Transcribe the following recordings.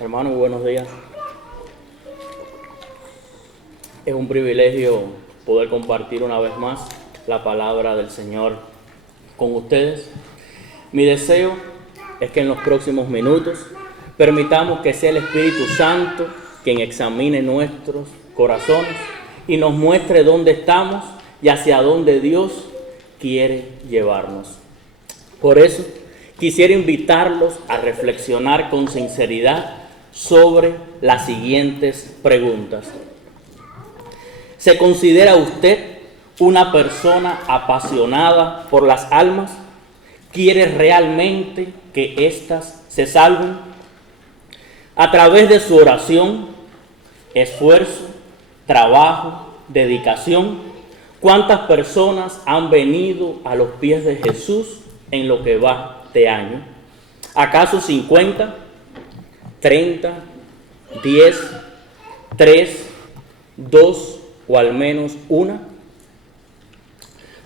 Hermanos, buenos días. Es un privilegio poder compartir una vez más la palabra del Señor con ustedes. Mi deseo es que en los próximos minutos permitamos que sea el Espíritu Santo quien examine nuestros corazones y nos muestre dónde estamos y hacia dónde Dios quiere llevarnos. Por eso, quisiera invitarlos a reflexionar con sinceridad sobre las siguientes preguntas. ¿Se considera usted una persona apasionada por las almas? ¿Quiere realmente que éstas se salven? A través de su oración, esfuerzo, trabajo, dedicación, ¿cuántas personas han venido a los pies de Jesús en lo que va de año? ¿Acaso 50, 30, 10, 3, 2 o al menos una?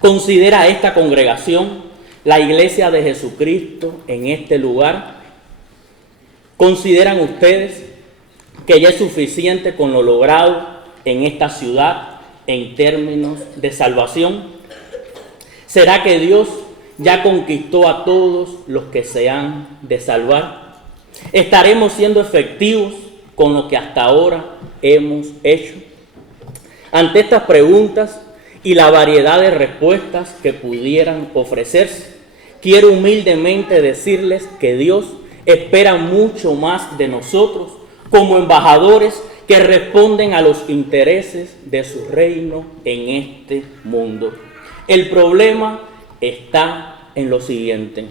¿Considera esta congregación la iglesia de Jesucristo en este lugar? ¿Consideran ustedes que ya es suficiente con lo logrado en esta ciudad en términos de salvación? ¿Será que Dios ya conquistó a todos los que se han de salvar? ¿Estaremos siendo efectivos con lo que hasta ahora hemos hecho? Ante estas preguntas y la variedad de respuestas que pudieran ofrecerse, quiero humildemente decirles que Dios espera mucho más de nosotros como embajadores que responden a los intereses de su reino en este mundo. El problema está en lo siguiente: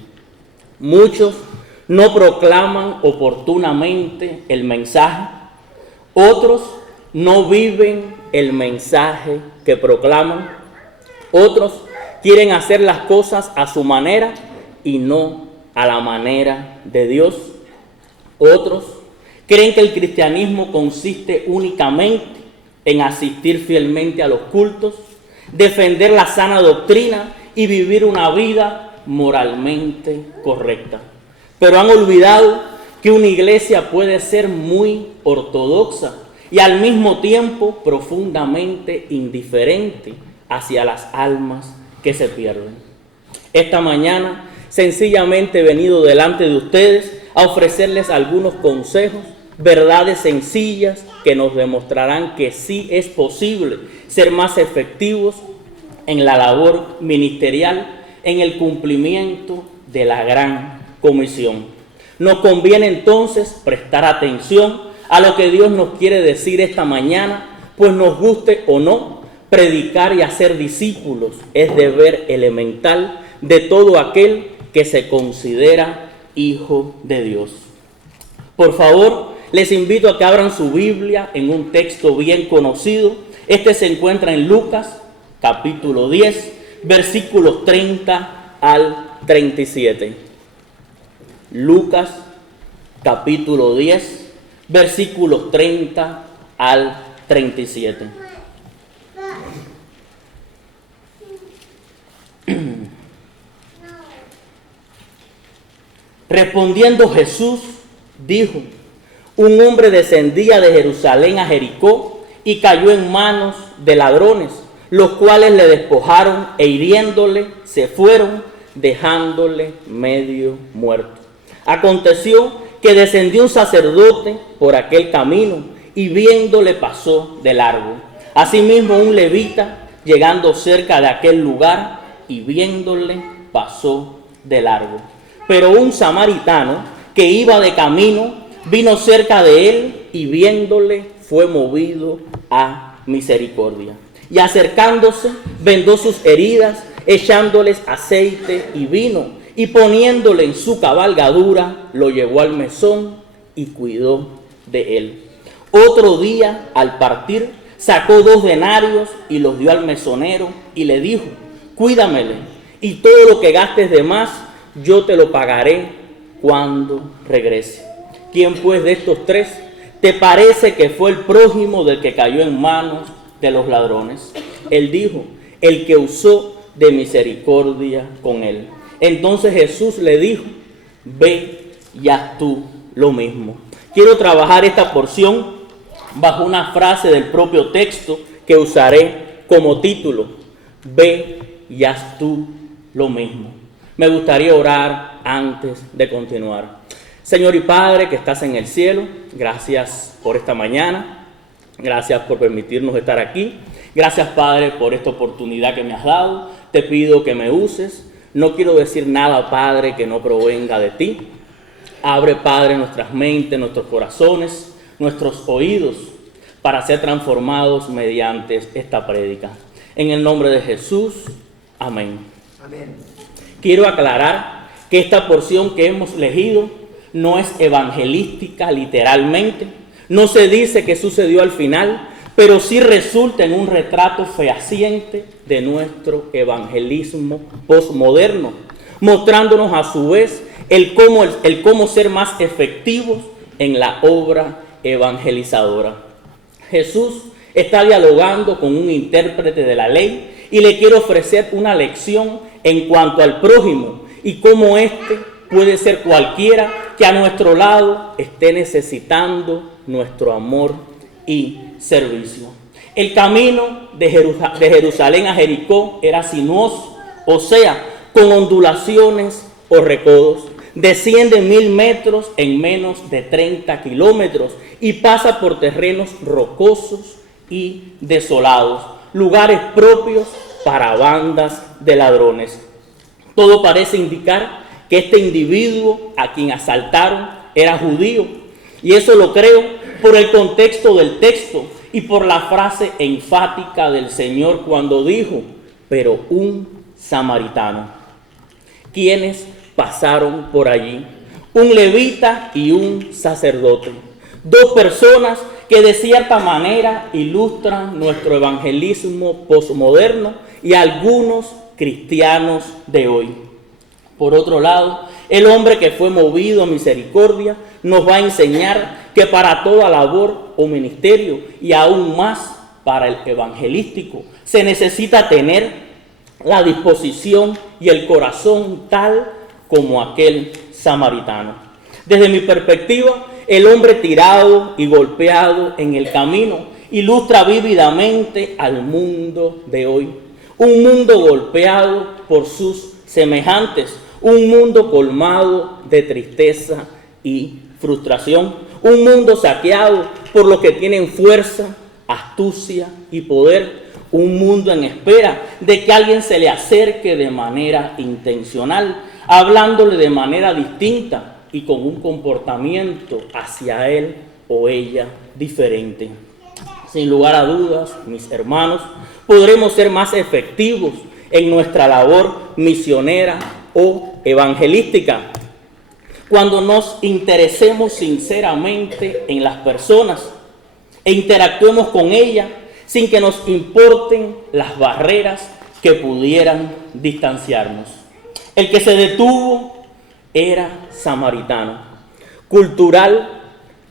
muchos no proclaman oportunamente el mensaje, otros no viven el mensaje que proclaman, otros quieren hacer las cosas a su manera y no a la manera de Dios, otros creen que el cristianismo consiste únicamente en asistir fielmente a los cultos, defender la sana doctrina y vivir una vida moralmente correcta. Pero han olvidado que una iglesia puede ser muy ortodoxa y al mismo tiempo profundamente indiferente hacia las almas que se pierden. Esta mañana sencillamente he venido delante de ustedes a ofrecerles algunos consejos, verdades sencillas que nos demostrarán que sí es posible ser más efectivos en la labor ministerial, en el cumplimiento de la gran comisión. Nos conviene entonces prestar atención a lo que Dios nos quiere decir esta mañana, pues nos guste o no, predicar y hacer discípulos es deber elemental de todo aquel que se considera hijo de Dios. Por favor, les invito a que abran su Biblia en un texto bien conocido. Este se encuentra en Lucas, capítulo 10, versículos 30 al 37. Lucas, capítulo 10, versículos 30 al 37. Respondiendo Jesús, dijo: un hombre descendía de Jerusalén a Jericó y cayó en manos de ladrones, los cuales le despojaron e hiriéndole se fueron, dejándole medio muerto. Aconteció que descendió un sacerdote por aquel camino y viéndole pasó de largo. Asimismo un levita, llegando cerca de aquel lugar y viéndole pasó de largo. Pero un samaritano que iba de camino vino cerca de él y viéndole fue movido a misericordia. Y acercándose vendó sus heridas, echándoles aceite y vino, y poniéndole en su cabalgadura, lo llevó al mesón y cuidó de él. Otro día, al partir, sacó 2 denarios y los dio al mesonero y le dijo: cuídamele, y todo lo que gastes de más, yo te lo pagaré cuando regrese. ¿Quién pues de estos 3 te parece que fue el prójimo del que cayó en manos de los ladrones? Él dijo: el que usó de misericordia con él. Entonces Jesús le dijo: ve y haz tú lo mismo. Quiero trabajar esta porción bajo una frase del propio texto que usaré como título: ve y haz tú lo mismo. Me gustaría orar antes de continuar. Señor y Padre que estás en el cielo, gracias por esta mañana, gracias por permitirnos estar aquí, gracias Padre por esta oportunidad que me has dado. Te pido que me uses. No quiero decir nada, Padre, que no provenga de ti. Abre, Padre, nuestras mentes, nuestros corazones, nuestros oídos, para ser transformados mediante esta prédica. En el nombre de Jesús, amén. Amén. Quiero aclarar que esta porción que hemos leído no es evangelística literalmente. No se dice qué sucedió al final, pero sí resulta en un retrato fehaciente de nuestro evangelismo posmoderno, mostrándonos a su vez el cómo ser más efectivos en la obra evangelizadora. Jesús está dialogando con un intérprete de la ley y le quiere ofrecer una lección en cuanto al prójimo y cómo éste puede ser cualquiera que a nuestro lado esté necesitando nuestro amor y servicio. El camino de Jerusalén a Jericó era sinuoso, o sea, con ondulaciones o recodos. Desciende 1000 metros en menos de 30 kilómetros y pasa por terrenos rocosos y desolados, lugares propios para bandas de ladrones. Todo parece indicar que este individuo a quien asaltaron era judío, y eso lo creo por el contexto del texto y por la frase enfática del Señor cuando dijo: pero un samaritano. ¿Quiénes pasaron por allí? Un levita y un sacerdote. Dos personas que de cierta manera ilustran nuestro evangelismo posmoderno y algunos cristianos de hoy. Por otro lado, el hombre que fue movido a misericordia nos va a enseñar que para toda labor o ministerio, y aún más para el evangelístico, se necesita tener la disposición y el corazón tal como aquel samaritano. Desde mi perspectiva, el hombre tirado y golpeado en el camino ilustra vívidamente al mundo de hoy. Un mundo golpeado por sus semejantes, un mundo colmado de tristeza y frustración, un mundo saqueado por los que tienen fuerza, astucia y poder, un mundo en espera de que alguien se le acerque de manera intencional, hablándole de manera distinta y con un comportamiento hacia él o ella diferente. Sin lugar a dudas, mis hermanos, podremos ser más efectivos en nuestra labor misionera o evangelística cuando nos interesemos sinceramente en las personas e interactuemos con ellas sin que nos importen las barreras que pudieran distanciarnos. El que se detuvo era samaritano, cultural,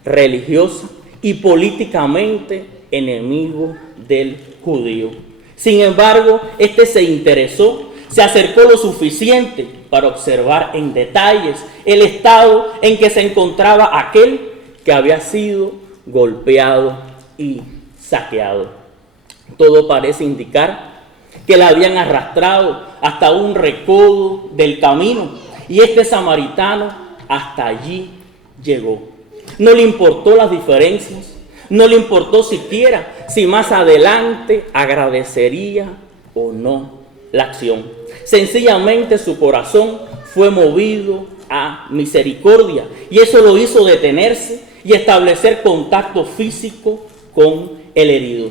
religioso y políticamente enemigo del judío. Sin embargo, este se interesó, se acercó lo suficiente para observar en detalles el estado en que se encontraba aquel que había sido golpeado y saqueado. Todo parece indicar que la habían arrastrado hasta un recodo del camino y este samaritano hasta allí llegó. No le importó las diferencias, no le importó siquiera si más adelante agradecería o no la acción. Sencillamente su corazón fue movido a misericordia y eso lo hizo detenerse y establecer contacto físico con el herido.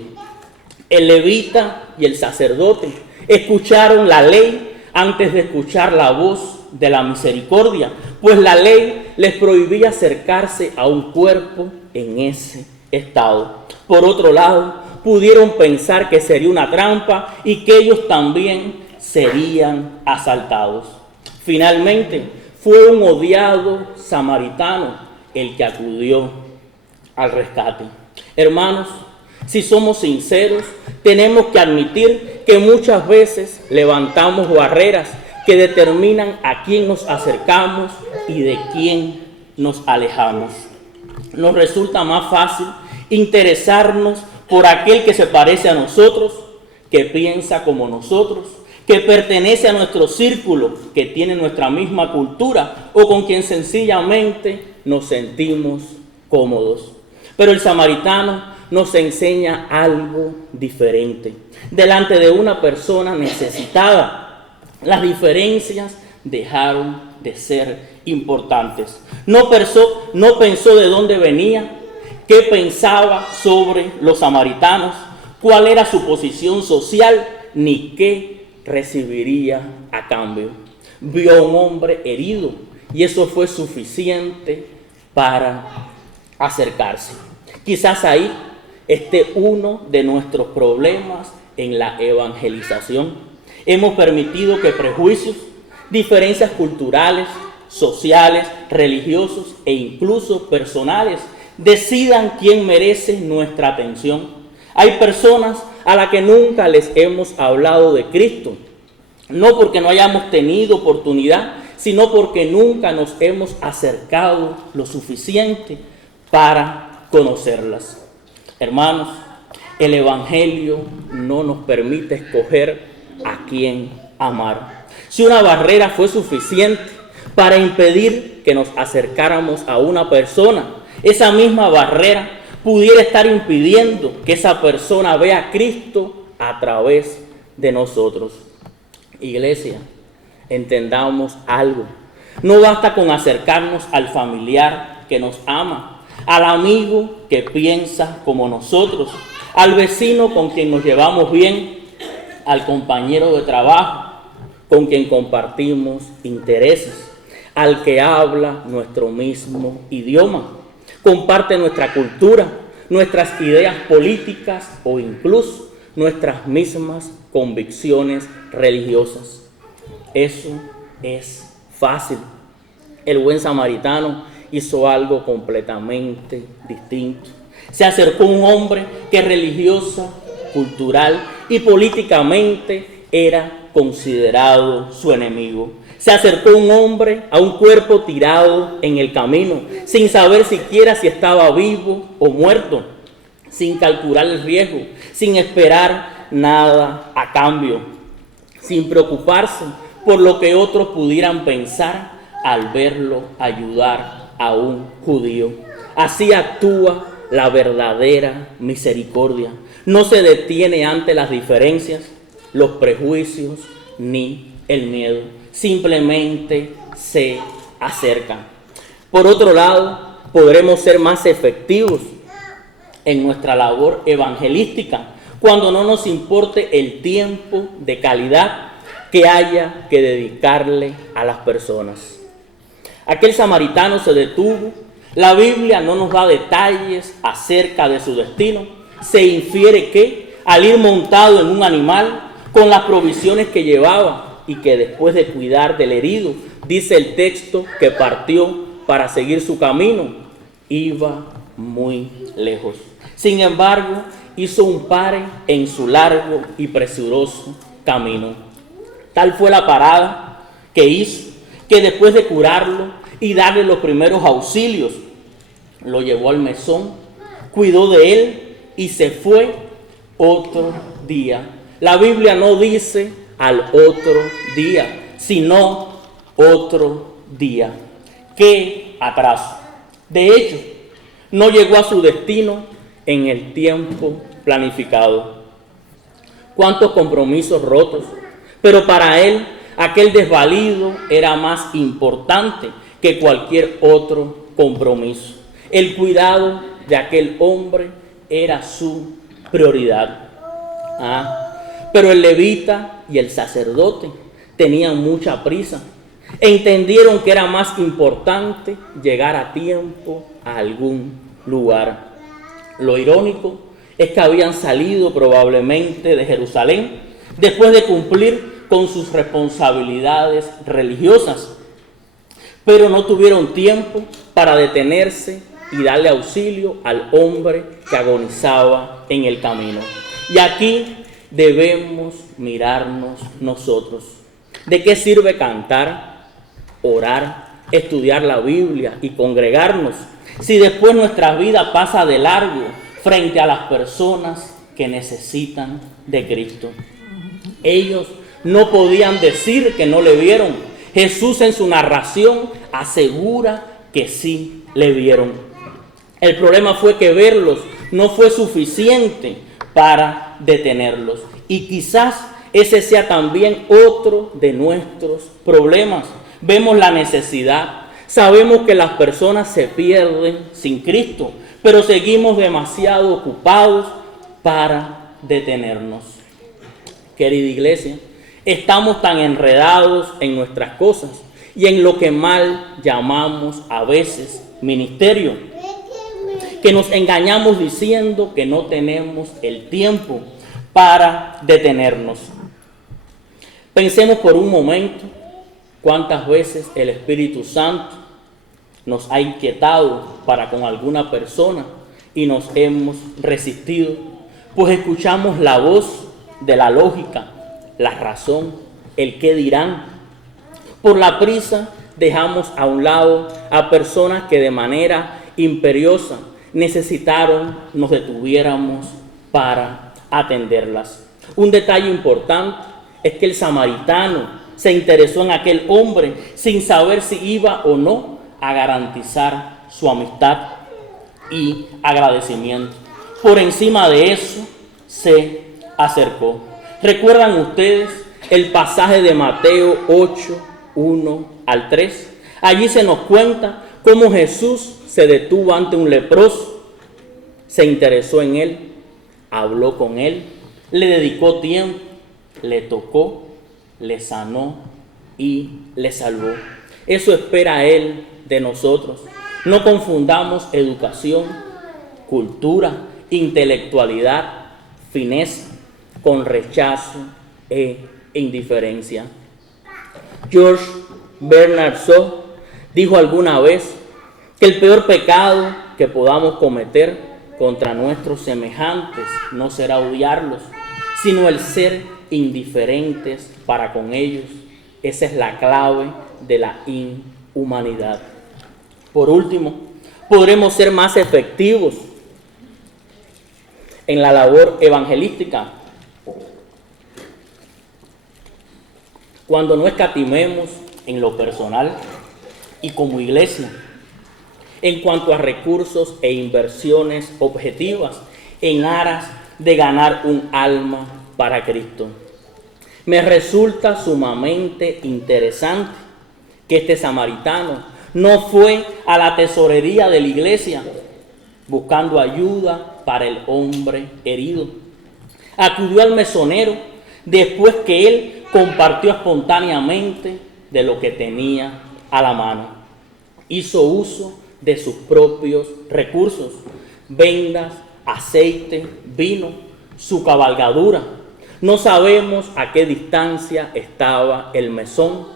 El levita y el sacerdote escucharon la ley antes de escuchar la voz de la misericordia, pues la ley les prohibía acercarse a un cuerpo en ese estado. Por otro lado, pudieron pensar que sería una trampa y que ellos también serían asaltados. Finalmente, fue un odiado samaritano el que acudió al rescate. Hermanos, si somos sinceros, tenemos que admitir que muchas veces levantamos barreras que determinan a quién nos acercamos y de quién nos alejamos. Nos resulta más fácil interesarnos por aquel que se parece a nosotros, que piensa como nosotros, que pertenece a nuestro círculo, que tiene nuestra misma cultura o con quien sencillamente nos sentimos cómodos. Pero el samaritano nos enseña algo diferente. Delante de una persona necesitada, las diferencias dejaron de ser importantes. No pensó de dónde venía, qué pensaba sobre los samaritanos, cuál era su posición social, ni qué recibiría a cambio. Vio a un hombre herido y eso fue suficiente para acercarse. Quizás ahí esté uno de nuestros problemas en la evangelización. Hemos permitido que prejuicios, diferencias culturales, sociales, religiosos e incluso personales decidan quién merece nuestra atención. Hay personas a las que nunca les hemos hablado de Cristo, no porque no hayamos tenido oportunidad, sino porque nunca nos hemos acercado lo suficiente para conocerlas. Hermanos, el Evangelio no nos permite escoger a quién amar. Si una barrera fue suficiente para impedir que nos acercáramos a una persona, esa misma barrera pudiera estar impidiendo que esa persona vea a Cristo a través de nosotros. Iglesia, entendamos algo. No basta con acercarnos al familiar que nos ama, al amigo que piensa como nosotros, al vecino con quien nos llevamos bien, al compañero de trabajo con quien compartimos intereses, al que habla nuestro mismo idioma, comparte nuestra cultura, nuestras ideas políticas o incluso nuestras mismas convicciones religiosas. Eso es fácil. El buen samaritano hizo algo completamente distinto. Se acercó a un hombre que religiosa, cultural y políticamente era considerado su enemigo. Se acercó un hombre a un cuerpo tirado en el camino, sin saber siquiera si estaba vivo o muerto, sin calcular el riesgo, sin esperar nada a cambio, sin preocuparse por lo que otros pudieran pensar al verlo ayudar a un judío. Así actúa la verdadera misericordia. No se detiene ante las diferencias, los prejuicios ni el miedo. Simplemente se acercan. Por otro lado, podremos ser más efectivos en nuestra labor evangelística cuando no nos importe el tiempo de calidad que haya que dedicarle a las personas. Aquel samaritano se detuvo. La Biblia no nos da detalles acerca de su destino. Se infiere que al ir montado en un animal con las provisiones que llevaba y que después de cuidar del herido, dice el texto que partió para seguir su camino, iba muy lejos. Sin embargo, hizo un pare en su largo y presuroso camino. Tal fue la parada que hizo, que después de curarlo y darle los primeros auxilios, lo llevó al mesón, cuidó de él y se fue otro día. La Biblia no dice al otro día, sino otro día. ¡Qué atraso! De hecho, no llegó a su destino en el tiempo planificado. ¿Cuántos compromisos rotos? Pero para él, aquel desvalido era más importante que cualquier otro compromiso. El cuidado de aquel hombre era su prioridad. Pero el levita y el sacerdote tenían mucha prisa. Entendieron que era más importante llegar a tiempo a algún lugar. Lo irónico es que habían salido probablemente de Jerusalén después de cumplir con sus responsabilidades religiosas, pero no tuvieron tiempo para detenerse y darle auxilio al hombre que agonizaba en el camino. Y aquí debemos mirarnos nosotros. ¿De qué sirve cantar, orar, estudiar la Biblia y congregarnos, si después nuestra vida pasa de largo frente a las personas que necesitan de Cristo? Ellos no podían decir que no le vieron. Jesús en su narración asegura que sí le vieron. El problema fue que verlos no fue suficiente para detenerlos. Y quizás ese sea también otro de nuestros problemas. Vemos la necesidad, sabemos que las personas se pierden sin Cristo, pero seguimos demasiado ocupados para detenernos. Querida iglesia, estamos tan enredados en nuestras cosas y en lo que mal llamamos a veces ministerio, que nos engañamos diciendo que no tenemos el tiempo para detenernos. Pensemos por un momento cuántas veces el Espíritu Santo nos ha inquietado para con alguna persona y nos hemos resistido, pues escuchamos la voz de la lógica, la razón, el qué dirán. Por la prisa dejamos a un lado a personas que de manera imperiosa necesitaron nos detuviéramos para atenderlas. Un detalle importante es que el samaritano se interesó en aquel hombre sin saber si iba o no a garantizar su amistad y agradecimiento. Por encima de eso, se acercó. ¿Recuerdan ustedes el pasaje de Mateo 8, 1 al 3? Allí se nos cuenta cómo Jesús se detuvo ante un leproso, se interesó en él, habló con él, le dedicó tiempo, le tocó, le sanó y le salvó. Eso espera Él de nosotros. No confundamos educación, cultura, intelectualidad, fineza con rechazo e indiferencia. George Bernard Shaw dijo alguna vez que el peor pecado que podamos cometer contra nuestros semejantes no será odiarlos, sino el ser indiferentes para con ellos. Esa es la clave de la inhumanidad. Por último, podremos ser más efectivos en la labor evangelística cuando no escatimemos en lo personal y como iglesia en cuanto a recursos e inversiones objetivas en aras de ganar un alma para Cristo. Me resulta sumamente interesante que este samaritano no fue a la tesorería de la iglesia buscando ayuda para el hombre herido. Acudió al mesonero después que él compartió espontáneamente de lo que tenía a la mano. Hizo uso de sus propios recursos, vendas, aceite, vino, su cabalgadura. No sabemos a qué distancia estaba el mesón.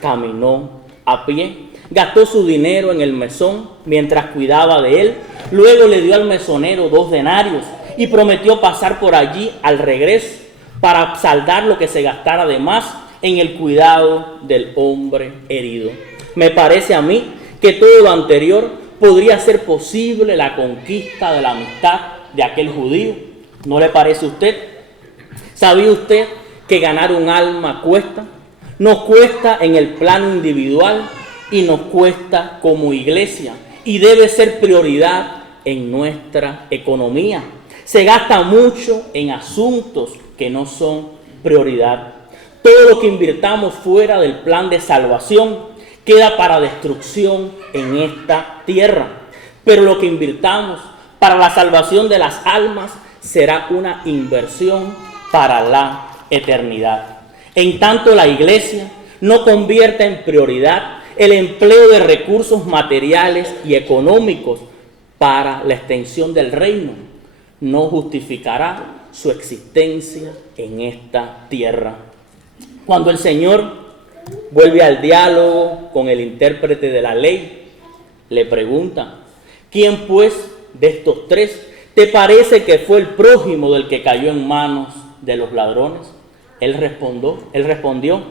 Caminó a pie, gastó su dinero en el mesón mientras cuidaba de él. Luego le dio al mesonero 2 denarios y prometió pasar por allí al regreso para saldar lo que se gastara de más en el cuidado del hombre herido. Me parece a mí que todo lo anterior podría ser posible la conquista de la amistad de aquel judío. ¿No le parece a usted? ¿Sabía usted que ganar un alma cuesta? Nos cuesta en el plano individual y nos cuesta como iglesia y debe ser prioridad en nuestra economía. Se gasta mucho en asuntos que no son prioridad. Todo lo que invirtamos fuera del plan de salvación queda para destrucción en esta tierra. Pero lo que invirtamos para la salvación de las almas será una inversión para la eternidad. En tanto, la iglesia no convierta en prioridad el empleo de recursos materiales y económicos para la extensión del reino, no justificará su existencia en esta tierra. Cuando el Señor vuelve al diálogo con el intérprete de la ley, le pregunta: ¿quién pues de estos 3 te parece que fue el prójimo del que cayó en manos de los ladrones? Él respondió: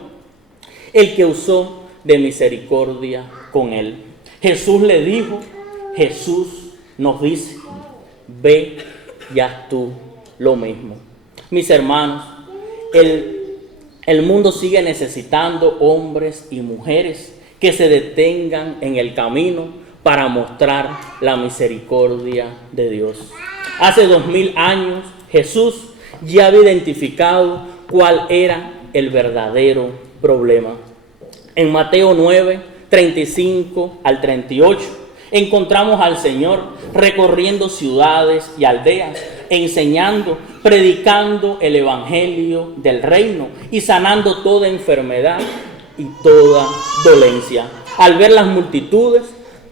el que usó de misericordia con él. Jesús le dijo, Jesús nos dice, ve y haz tú lo mismo. Mis hermanos, el mundo sigue necesitando hombres y mujeres que se detengan en el camino para mostrar la misericordia de Dios. Hace 2000 años Jesús ya había identificado cuál era el verdadero problema. En Mateo 9, 35 al 38, encontramos al Señor recorriendo ciudades y aldeas, enseñando, predicando el evangelio del reino y sanando toda enfermedad y toda dolencia. Al ver las multitudes,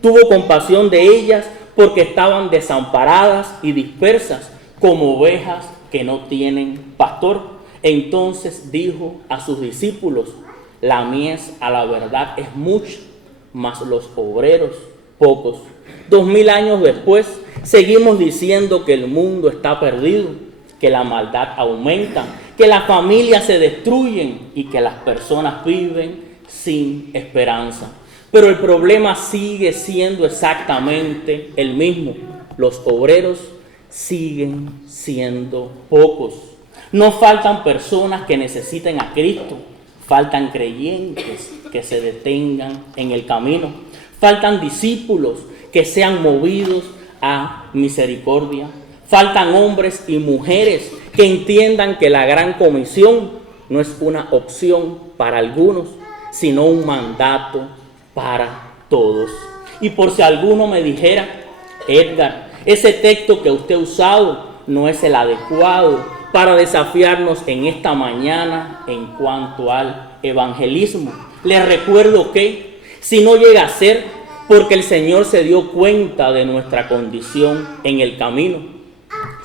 tuvo compasión de ellas porque estaban desamparadas y dispersas como ovejas que no tienen pastor. Entonces dijo a sus discípulos, la mies a la verdad es mucha, mas los obreros pocos. 2000 años después, seguimos diciendo que el mundo está perdido, que la maldad aumenta, que las familias se destruyen y que las personas viven sin esperanza. Pero el problema sigue siendo exactamente el mismo. Los obreros siguen siendo pocos. No faltan personas que necesiten a Cristo, faltan creyentes que se detengan en el camino, faltan discípulos que sean movidos a misericordia, faltan hombres y mujeres que entiendan que la gran comisión no es una opción para algunos, sino un mandato para todos. Y por si alguno me dijera, Edgar, ese texto que usted ha usado no es el adecuado para desafiarnos en esta mañana en cuanto al evangelismo. Les recuerdo que si no llega a ser porque el Señor se dio cuenta de nuestra condición en el camino,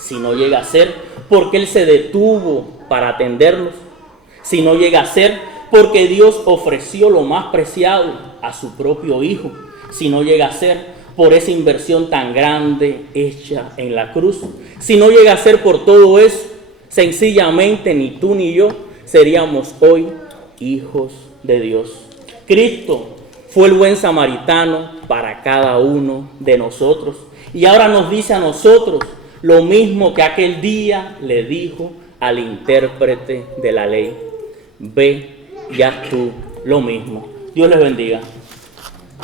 si no llega a ser porque Él se detuvo para atendernos, si no llega a ser porque Dios ofreció lo más preciado a su propio Hijo, si no llega a ser por esa inversión tan grande hecha en la cruz, si no llega a ser por todo eso, sencillamente ni tú ni yo seríamos hoy hijos de Dios. Cristo fue el buen samaritano para cada uno de nosotros y ahora nos dice a nosotros lo mismo que aquel día le dijo al intérprete de la ley. Ve y haz tú lo mismo. Dios les bendiga.